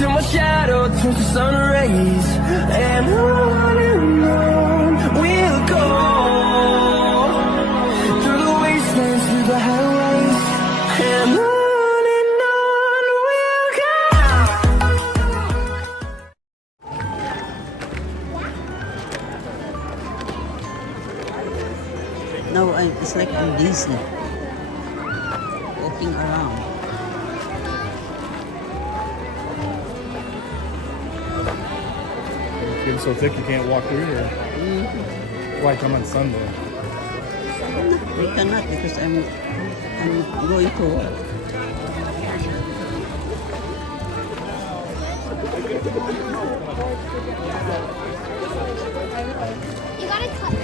till my shadow turns to sun rays. And on we'll go, through the wastelands, through the highways, and on we'll go. No, it's like I'm dizzy. Walking around. It's getting so thick you can't walk through here. Why come on Sunday? We cannot because I'm going to work. You gotta cut.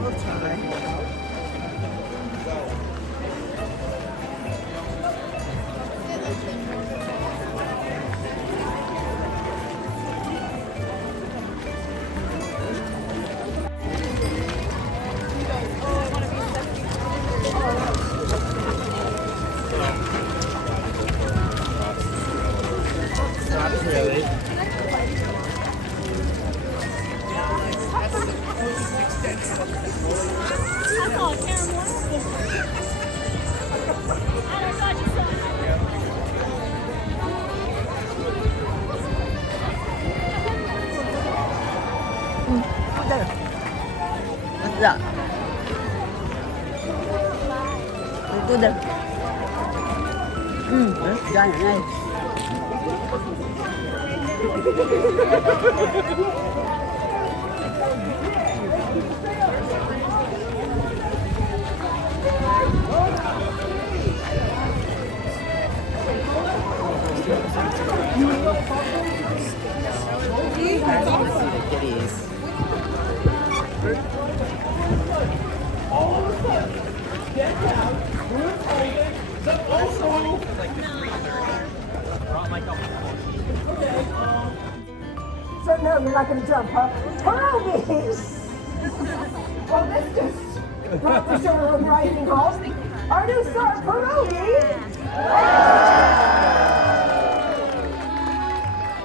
We'll try. What's that? Ito there. That's giant, nice. So no, you're not going to jump, huh? Pierogies! Well, this just brought the show of riding home. Our new star, pierogies!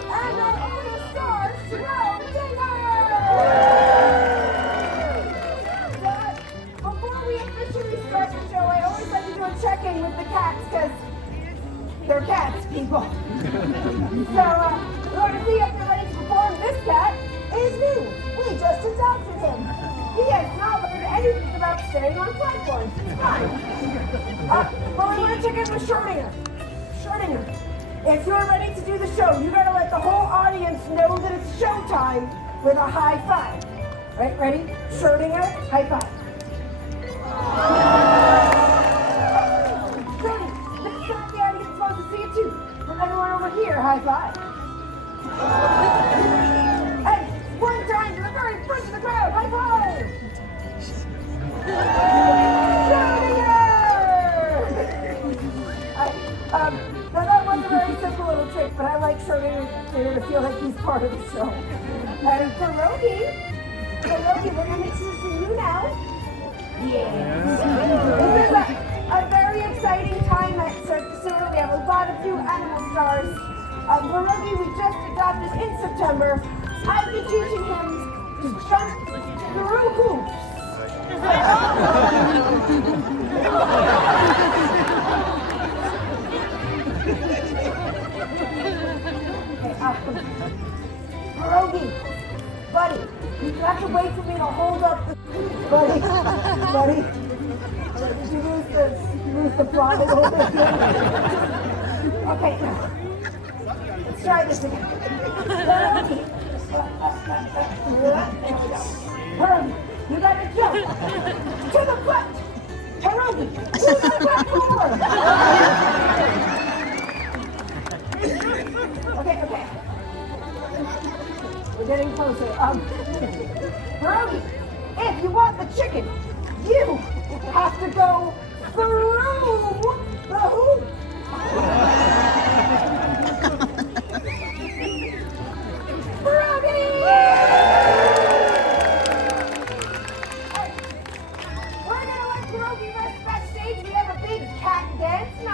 And our other star, Schrodinger! But before we officially start the show, I always like to do a check-in with the cats, because they're cats, people. So, we want to see if you're ready to perform. This cat is new. We just adopted him. He has not learned anything about staying on platforms. It's fine. But we want to check in with Schrodinger. Schrodinger, if you're ready to do the show, you got to let the whole audience know that it's showtime with a high five. Right, ready? Schrodinger, high five. Schrodinger, next time the audience wants to see it too. From everyone over here, high five. Hey, one time to the very front of the crowd, high five! Schrodinger! Now that was a very simple little trick, but I like Schrodinger to feel like he's part of the show. And Pierogi, we're going to introduce you now. Yeah. This is a very exciting time at Cirque du Soleil. We have a lot of new animal stars. Pierogi, we just adopted in September. I've been teaching him to jump through hoops. Pierogi, buddy, you have to wait for me to hold up the... Buddy, did you lose the plot a little bit here? Okay, now. Let's try this again. Pierogi. Pierogi, you gotta jump to the front. Pierogi, to the platform. Okay. We're getting closer. Pierogi, if you want the chicken, you have to go through the hoop. We're gonna let Pierogi rest backstage. We have a big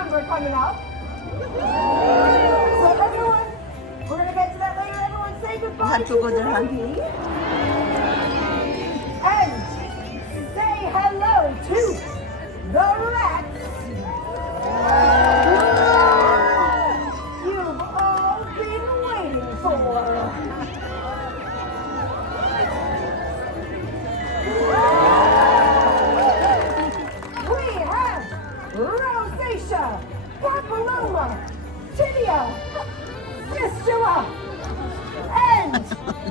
number coming up. So everyone, we're gonna get to that later. Everyone say goodbye Have to go there, huh? Ruby. And say hello to the rats. You've all been waiting for. We have Rosacea, Papilloma, Tibia, Fistula, and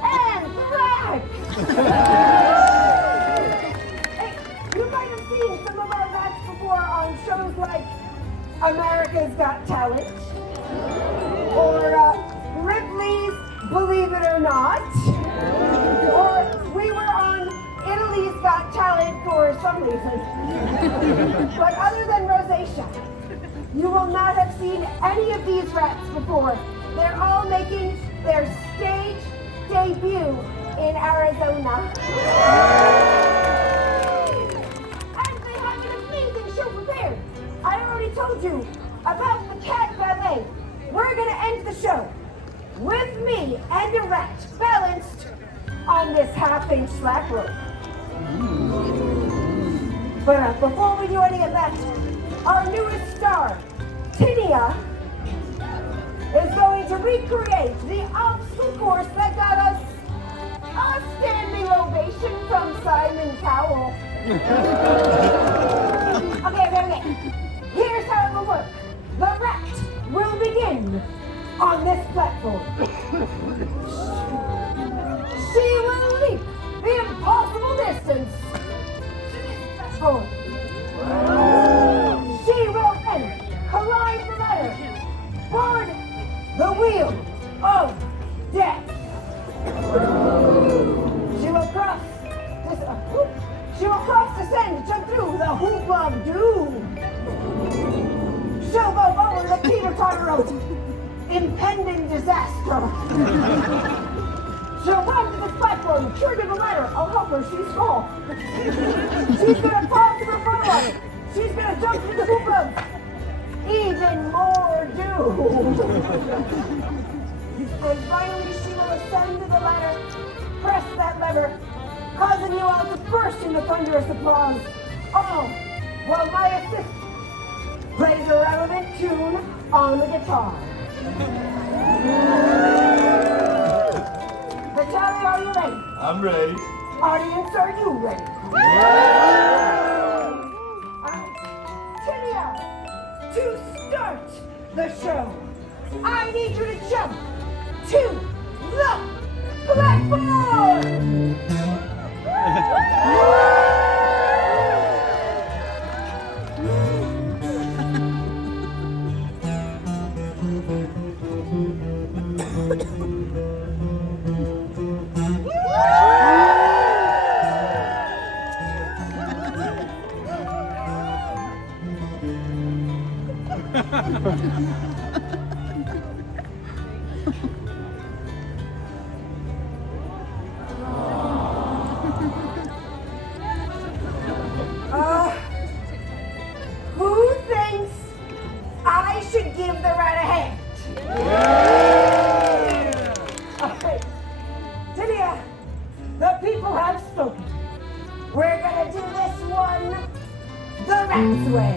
Anthrax. Hey, you might have seen some of our rats before on shows like America's Got Talent or Ripley's Believe It or Not, or we were on Italy's Got Talent for some reason. But other than rosacea, you will not have seen any of these rats before. They're all making their stage debut in Arizona. And they have an amazing show prepared. I already told you about the cat ballet. We're gonna end the show with me and a rat balanced on this half-inch slack rope. But before we do any of that, our newest star, Tinia, is going to recreate the obstacle course that got us a standing ovation from Simon Cowell. Okay. Here's how it will work. The rat will begin on this platform. She will leap the impossible distance to this platform. She will then climb the ladder toward the wheel of death. She will cross this. She will cross, descend, jump through the hoop of doom. She'll go over the teeter-totter road. Impending disaster. She'll run to this platform, trigger the ladder. I'll help her, she's small. She's gonna fall to the front line. She's gonna jump through the hoop of even more doom. And finally, she will ascend to the ladder, press that lever, causing you all to burst into thunderous applause. All while my assistant plays a relevant tune on the guitar. Vitaly, are you ready? I'm ready. Audience, are you ready? Tinia, to start the show, I need you to jump to the platform! Who thinks I should give the rat a hand? Okay. Tinia, the people have spoken. We're gonna do this one the rat's way.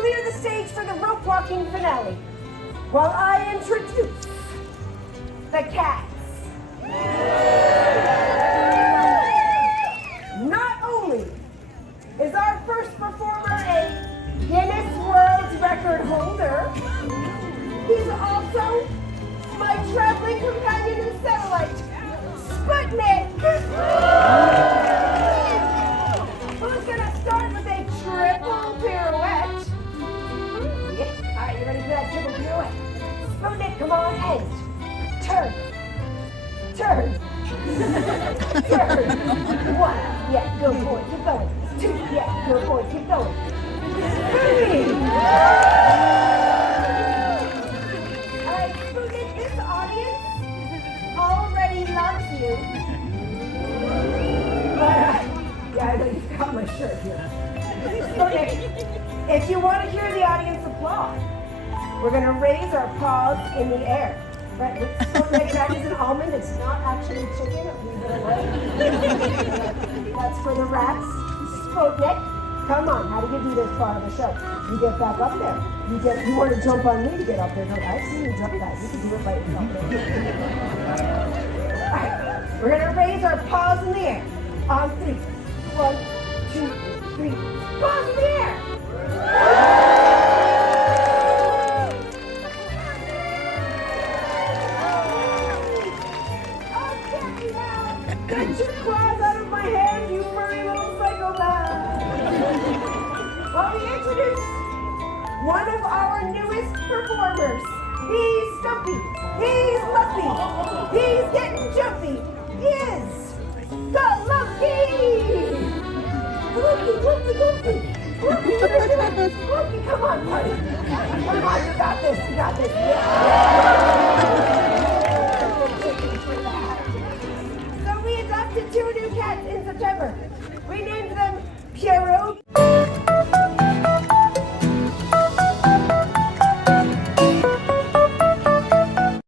clear the stage for the rope walking finale while I introduce the cats. Not only is our first performer a Guinness World Record holder, he's also my traveling companion in satellite, Sputnik. Who's gonna start with a triple pirouette? Yeah. All right, you ready for that triple pirouette? Sputnik, come on, and turn. Turn. Turn. 1. Yeah, good boy, keep going. 2. Yeah, good boy, keep going. 3. All right, Sputnik, this audience already loves you. But, yeah, I know you've got my shirt here. Sputnik, if you want to hear the audience applaud, we're going to raise our paws in the air. Right, Sputnik, that is an almond. It's not actually chicken. That's for the rats. Sputnik, come on. How do you do this part of the show? You get back up there. You want to jump on me to get up there. Don't I've seen you jump that. You can do it by yourself. All right, we're going to raise our paws in the air. On 3. 1, 2, 3. Paws in the air. Get your claws out of my hand, you furry little psychopath! Well, we introduce one of our newest performers. He's stumpy. He's lumpy. He's getting jumpy. He is the Lumpy! Lumpy, Lumpy, Lumpy! Lumpy, what are you doing? Lumpy, come on, buddy. Come on, you got this. You got this. Yeah.